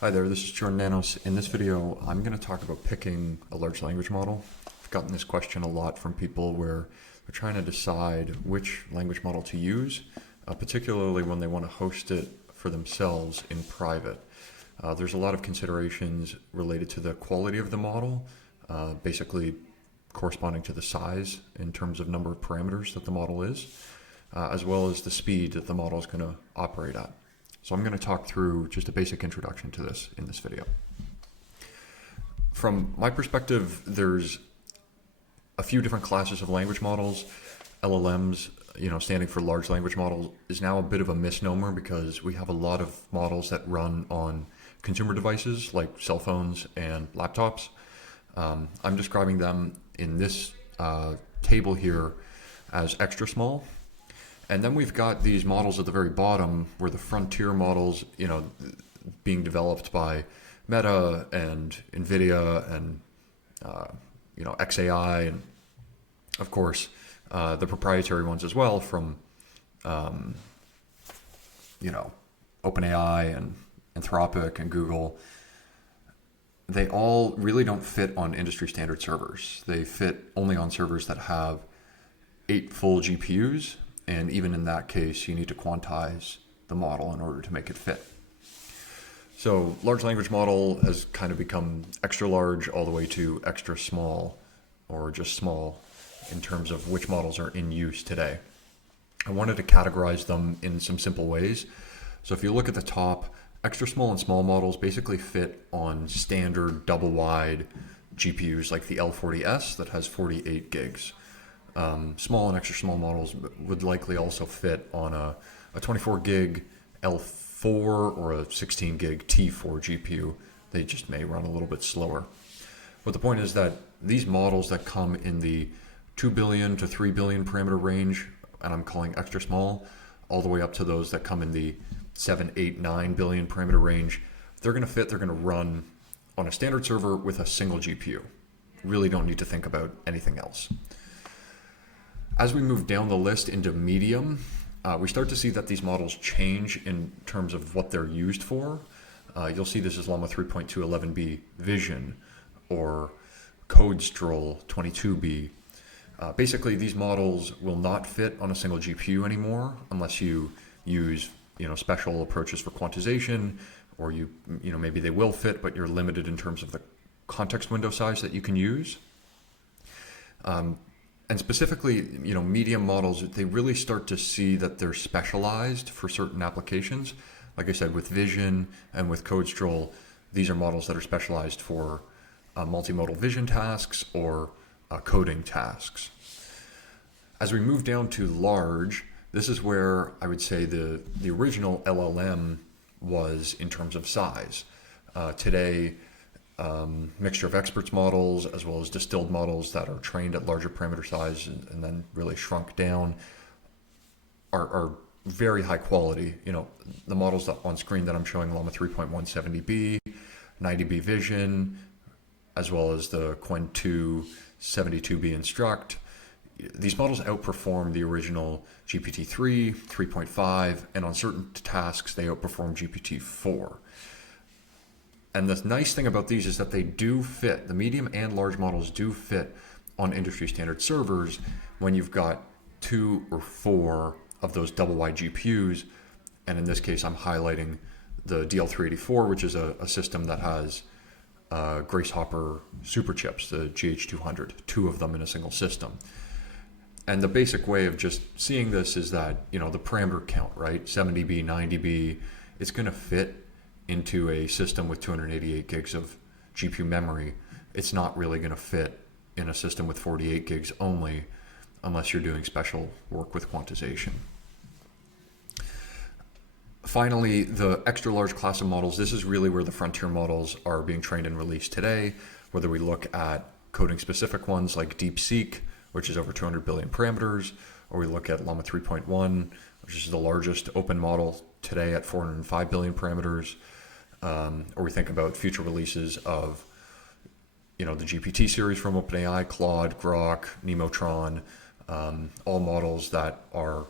Hi there, this is Jordan Nanos. In this video, I'm going to talk about picking a large language model. I've gotten this question a lot from people where they're trying to decide which language model to use, particularly when they want to host it for themselves in private. There's a lot of considerations related to the quality of the model, basically corresponding to the size in terms of number of parameters that the model is, as well as the speed that the model is going to operate at. So I'm going to talk through just a basic introduction to this in this video. From my perspective, there's a few different classes of language models. LLMs, standing for large language models, is now a bit of a misnomer because we have a lot of models that run on consumer devices like cell phones and laptops. I'm describing them in this table here as extra small. And then we've got these models at the very bottom where the frontier models, being developed by Meta and NVIDIA and, XAI and, of course, the proprietary ones as well from, OpenAI and Anthropic and Google. They all really don't fit on industry standard servers. They fit only on servers that have 8 full GPUs. And even in that case, you need to quantize the model in order to make it fit. So large language model has kind of become extra large all the way to extra small, or just small in terms of which models are in use today. I wanted to categorize them in some simple ways. So if you look at the top, extra small and small models basically fit on standard double wide GPUs like the L40S that has 48 gigs. Small and extra small models would likely also fit on a 24 gig L4 or a 16 gig T4 GPU. They just may run a little bit slower. But the point is that these models that come in the 2 billion to 3 billion parameter range, and I'm calling extra small, all the way up to those that come in the 7, 8, 9 billion parameter range, they're going to fit, they're going to run on a standard server with a single GPU. Really don't need to think about anything else. As we move down the list into medium, we start to see that these models change in terms of what they're used for. You'll see this is Llama 3.211b Vision or CodeStroll 22b. Basically, these models will not fit on a single GPU anymore unless you use special approaches for quantization, or maybe they will fit, but you're limited in terms of the context window size that you can use. And specifically, medium models, they really start to see that they're specialized for certain applications. Like I said, with Vision and with CodeStroll, these are models that are specialized for multimodal vision tasks or coding tasks. As we move down to large, this is where I would say the original LLM was in terms of size. Today, mixture of experts models as well as distilled models that are trained at larger parameter size and then really shrunk down are very high quality. The models that on screen that I'm showing, Llama 3.170b, 90b Vision, as well as the Qwen 2 72b Instruct. These models outperform the original GPT-3, 3.5, and on certain tasks they outperform GPT-4. And the nice thing about these is that they do fit, the medium and large models do fit on industry standard servers when you've got 2 or 4 of those double wide GPUs. And in this case, I'm highlighting the DL384, which is a system that has Grace Hopper super chips, the GH200, 2 of them in a single system. And the basic way of just seeing this is that, the parameter count, right? 70B, 90B, it's going to fit into a system with 288 gigs of GPU memory. It's not really going to fit in a system with 48 gigs only unless you're doing special work with quantization. Finally, the extra large class of models, this is really where the frontier models are being trained and released today, whether we look at coding specific ones like DeepSeek, which is over 200 billion parameters, or we look at Llama 3.1, which is the largest open model today at 405 billion parameters. Or we think about future releases of, the GPT series from OpenAI, Claude, Grok, Nemotron, all models that are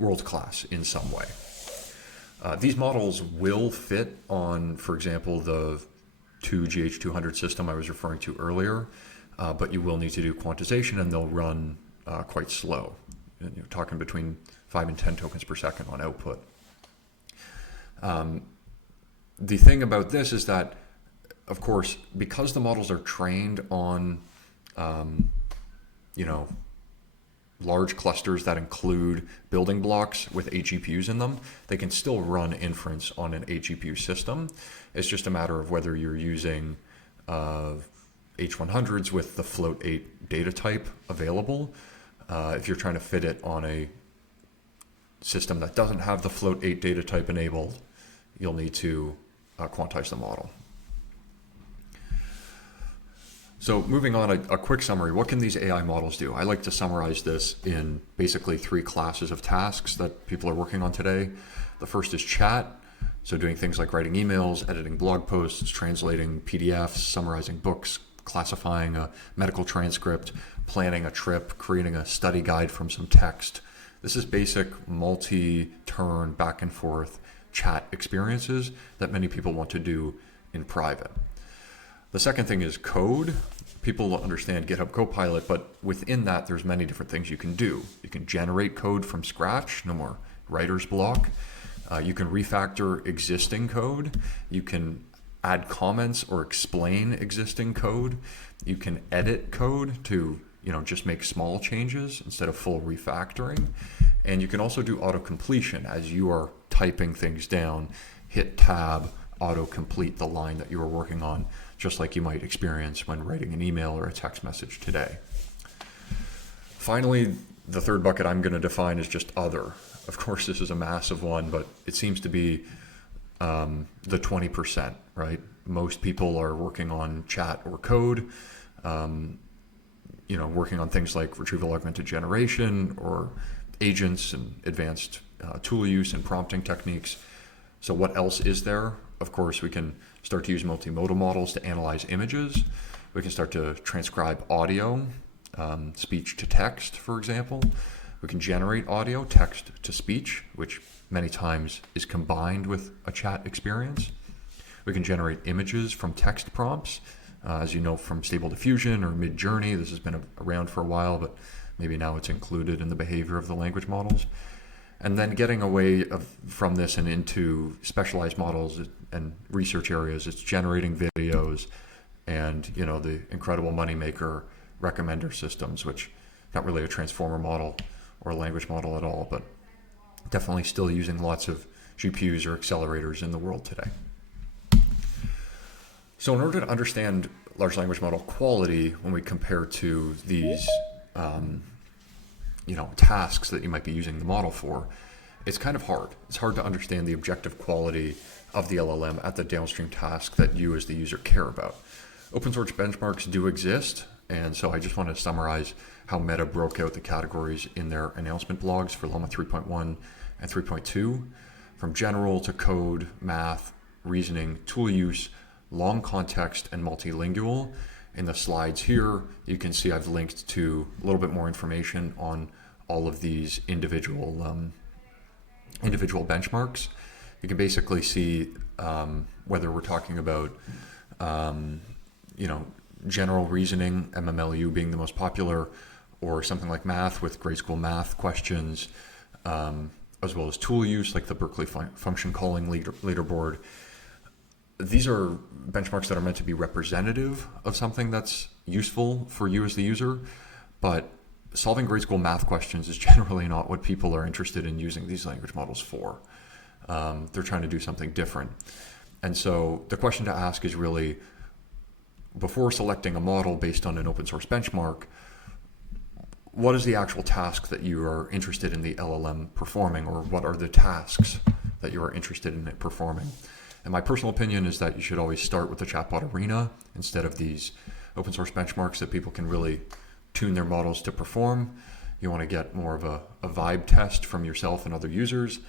world class in some way. These models will fit on, for example, the 2GH200 system I was referring to earlier, but you will need to do quantization, and they'll run quite slow. And you're talking between 5 and 10 tokens per second on output. The thing about this is that, of course, because the models are trained on, large clusters that include building blocks with 8 GPUs in them, they can still run inference on an 8 GPU system. It's just a matter of whether you're using H100s with the float 8 data type available. If you're trying to fit it on a system that doesn't have the float 8 data type enabled, you'll need to quantize the model. So moving on, a quick summary. What can these AI models do? I like to summarize this in basically 3 classes of tasks that people are working on today. The first is chat. So doing things like writing emails, editing blog posts, translating PDFs, summarizing books, classifying a medical transcript, planning a trip, creating a study guide from some text. This is basic multi-turn back and forth chat experiences that many people want to do in private. The second thing is code. People understand GitHub Copilot, but within that, there's many different things you can do. You can generate code from scratch, no more writer's block. You can refactor existing code. You can add comments or explain existing code. You can edit code to just make small changes instead of full refactoring. And you can also do auto-completion. As you are typing things down, hit tab, auto-complete the line that you are working on, just like you might experience when writing an email or a text message today. Finally, the third bucket I'm going to define is just other. Of course, this is a massive one, but it seems to be the 20%, right? Most people are working on chat or code, working on things like retrieval augmented generation or agents and advanced tool use and prompting techniques. So what else is there? Of course, we can start to use multimodal models to analyze images. We can start to transcribe audio, speech to text, for example. We can generate audio, text to speech, which many times is combined with a chat experience. We can generate images from text prompts. As you know from Stable Diffusion or Mid-Journey, this has been around for a while, but maybe now it's included in the behavior of the language models. And then getting away from this and into specialized models and research areas, it's generating videos and the incredible moneymaker recommender systems, which not really a transformer model or a language model at all, but definitely still using lots of GPUs or accelerators in the world today. So in order to understand large language model quality, when we compare to these tasks that you might be using the model for, it's kind of hard. It's hard to understand the objective quality of the LLM at the downstream task that you as the user care about. Open source benchmarks do exist, and so I just want to summarize how Meta broke out the categories in their announcement blogs for Llama 3.1 and 3.2, from general to code, math, reasoning, tool use, long context, and multilingual. In the slides here, you can see I've linked to a little bit more information on all of these individual benchmarks. You can basically see whether we're talking about general reasoning, MMLU being the most popular, or something like math with grade school math questions, as well as tool use like the Berkeley function calling leaderboard. These are benchmarks that are meant to be representative of something that's useful for you as the user, but solving grade school math questions is generally not what people are interested in using these language models for. They're trying to do something different. And so the question to ask is really, before selecting a model based on an open source benchmark, what is the actual task that you are interested in the LLM performing, or what are the tasks that you are interested in it performing? And my personal opinion is that you should always start with the chatbot arena instead of these open source benchmarks that people can really tune their models to perform. You want to get more of a vibe test from yourself and other users,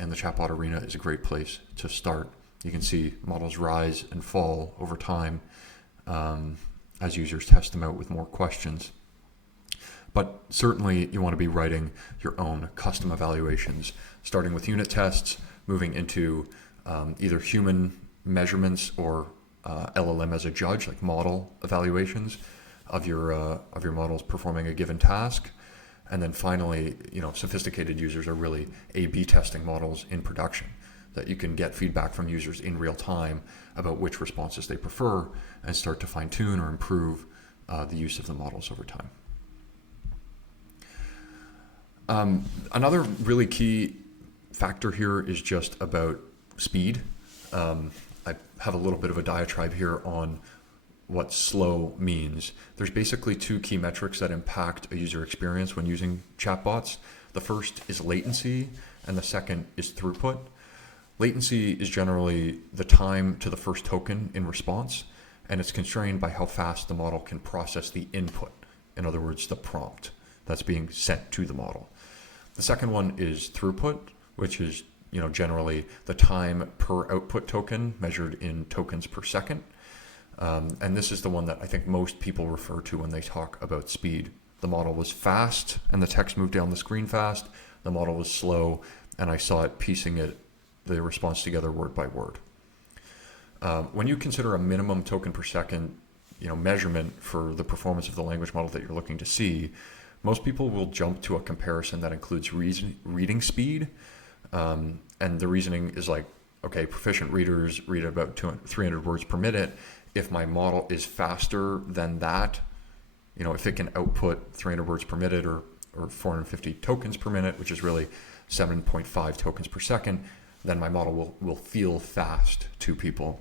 and the chatbot arena is a great place to start. You can see models rise and fall over time as users test them out with more questions. But certainly you want to be writing your own custom evaluations, starting with unit tests, moving into either human measurements or LLM as a judge, like model evaluations of your models performing a given task. And then finally, sophisticated users are really A/B testing models in production, that you can get feedback from users in real time about which responses they prefer and start to fine tune or improve the use of the models over time. Another really key factor here is just about speed. I have a little bit of a diatribe here on what slow means. There's basically two key metrics that impact a user experience when using chatbots. The first is latency, and the second is throughput. Latency is generally the time to the first token in response, and it's constrained by how fast the model can process the input. In other words, the prompt that's being sent to the model. The second one is throughput, which is generally the time per output token measured in tokens per second. And this is the one that I think most people refer to when they talk about speed. The model was fast and the text moved down the screen fast. The model was slow and I saw it piecing the response together word by word. When you consider a minimum token per second measurement for the performance of the language model that you're looking to see, most people will jump to a comparison that includes reading speed. And the reasoning is like, okay, proficient readers read about 300 words per minute. If my model is faster than that, if it can output 300 words per minute or 450 tokens per minute, which is really 7.5 tokens per second, then my model will feel fast to people.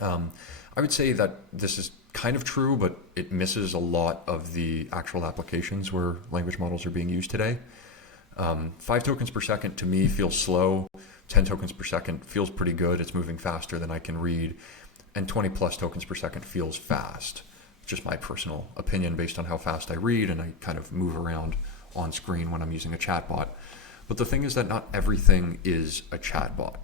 I would say that this is kind of true, but it misses a lot of the actual applications where language models are being used today. 5 tokens per second to me feels slow. 10 tokens per second feels pretty good. It's moving faster than I can read. And 20 plus tokens per second feels fast. Just my personal opinion based on how fast I read and I kind of move around on screen when I'm using a chatbot. But the thing is that not everything is a chatbot.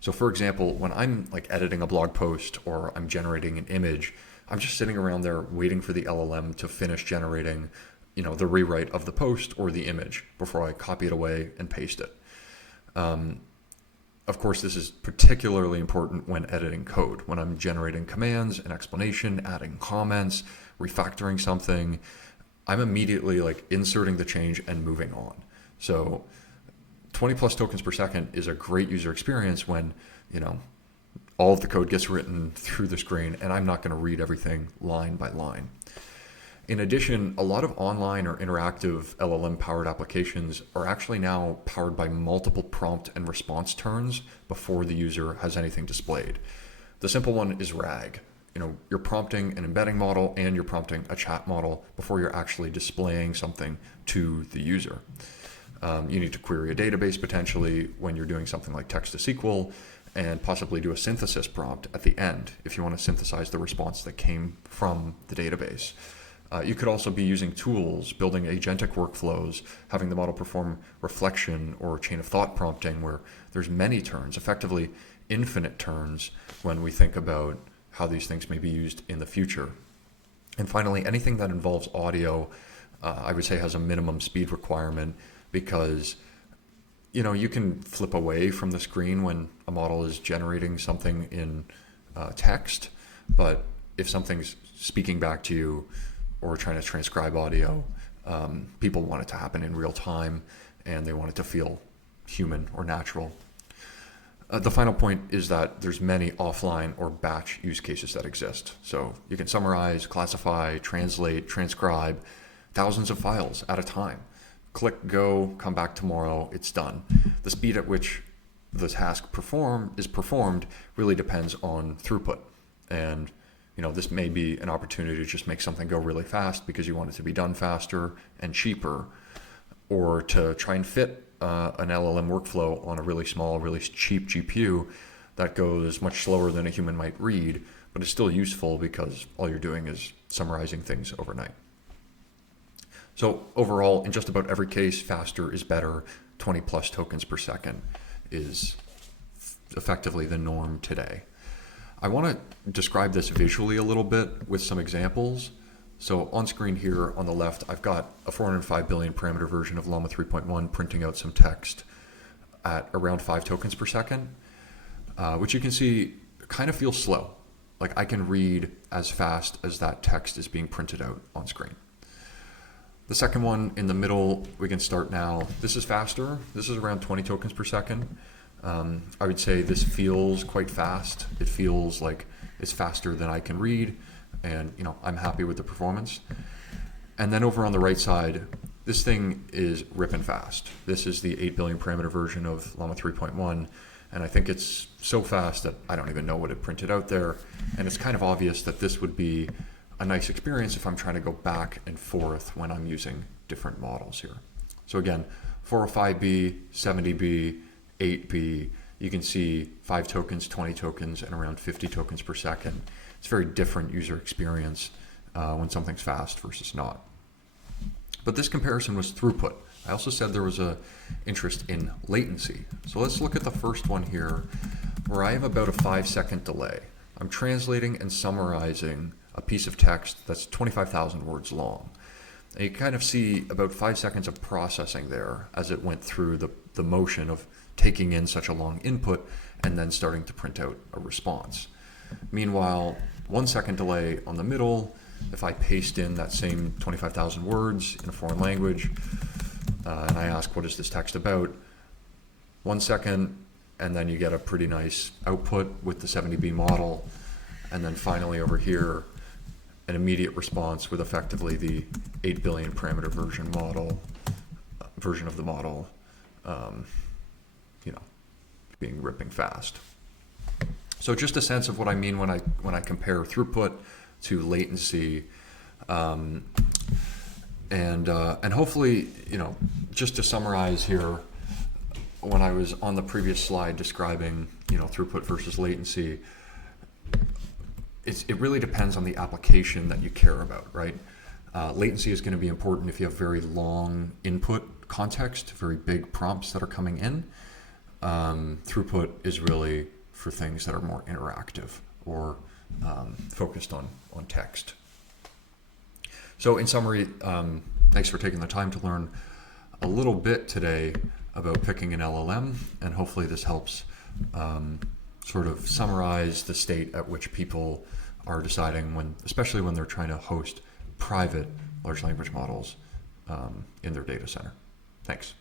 So for example, when I'm like editing a blog post or I'm generating an image, I'm just sitting around there waiting for the LLM to finish generating the rewrite of the post or the image before I copy it away and paste it. Of course, this is particularly important when editing code, when I'm generating commands, an explanation, adding comments, refactoring something. I'm immediately like inserting the change and moving on. So 20 plus tokens per second is a great user experience when, all of the code gets written through the screen and I'm not going to read everything line by line. In addition, a lot of online or interactive LLM-powered applications are actually now powered by multiple prompt and response turns before the user has anything displayed. The simple one is RAG. You're prompting an embedding model and you're prompting a chat model before you're actually displaying something to the user. You need to query a database potentially when you're doing something like text to SQL and possibly do a synthesis prompt at the end if you want to synthesize the response that came from the database. You could also be using tools, building agentic workflows, having the model perform reflection or chain of thought prompting where there's many turns, effectively infinite turns when we think about how these things may be used in the future. And finally, anything that involves audio, I would say has a minimum speed requirement because you can flip away from the screen when a model is generating something in text, but if something's speaking back to you or trying to transcribe audio, people want it to happen in real time and they want it to feel human or natural. The final point is that there's many offline or batch use cases that exist. So you can summarize, classify, translate, transcribe thousands of files at a time. Click go, come back tomorrow, it's done. The speed at which the task is performed really depends on throughput. And this may be an opportunity to just make something go really fast because you want it to be done faster and cheaper, or to try and fit an LLM workflow on a really small, really cheap GPU that goes much slower than a human might read, but it's still useful because all you're doing is summarizing things overnight. So overall, in just about every case, faster is better. 20 plus tokens per second is effectively the norm today. I want to describe this visually a little bit with some examples. So on screen here on the left, I've got a 405 billion parameter version of Llama 3.1 printing out some text at around 5 tokens per second, which you can see kind of feels slow. Like I can read as fast as that text is being printed out on screen. The second one in the middle, we can start now. This is faster. This is around 20 tokens per second. I would say this feels quite fast. It feels like it's faster than I can read, and I'm happy with the performance. And then over on the right side, this thing is ripping fast. This is the 8 billion parameter version of Llama 3.1, and I think it's so fast that I don't even know what it printed out there. And it's kind of obvious that this would be a nice experience if I'm trying to go back and forth when I'm using different models here. So again, 405B, 70B, 8B, you can see 5 tokens, 20 tokens, and around 50 tokens per second. It's a very different user experience when something's fast versus not. But this comparison was throughput. I also said there was a interest in latency. So let's look at the first one here, where I have about a 5-second delay. I'm translating and summarizing a piece of text that's 25,000 words long. And you kind of see about 5 seconds of processing there as it went through the motion of taking in such a long input and then starting to print out a response. Meanwhile, 1 second delay on the middle, if I paste in that same 25,000 words in a foreign language, and I ask, what is this text about? 1 second, and then you get a pretty nice output with the 70B model. And then finally over here, an immediate response with effectively the 8 billion parameter version of the model, being ripping fast. So just a sense of what I mean when I compare throughput to latency, and hopefully, just to summarize here, when I was on the previous slide describing, throughput versus latency, it really depends on the application that you care about, right? Latency is going to be important if you have very long input context, very big prompts that are coming in. Throughput is really for things that are more interactive or focused on text. So in summary, thanks for taking the time to learn a little bit today about picking an LLM, and hopefully this helps sort of summarize the state at which people are deciding especially when they're trying to host private large language models in their data center. Thanks.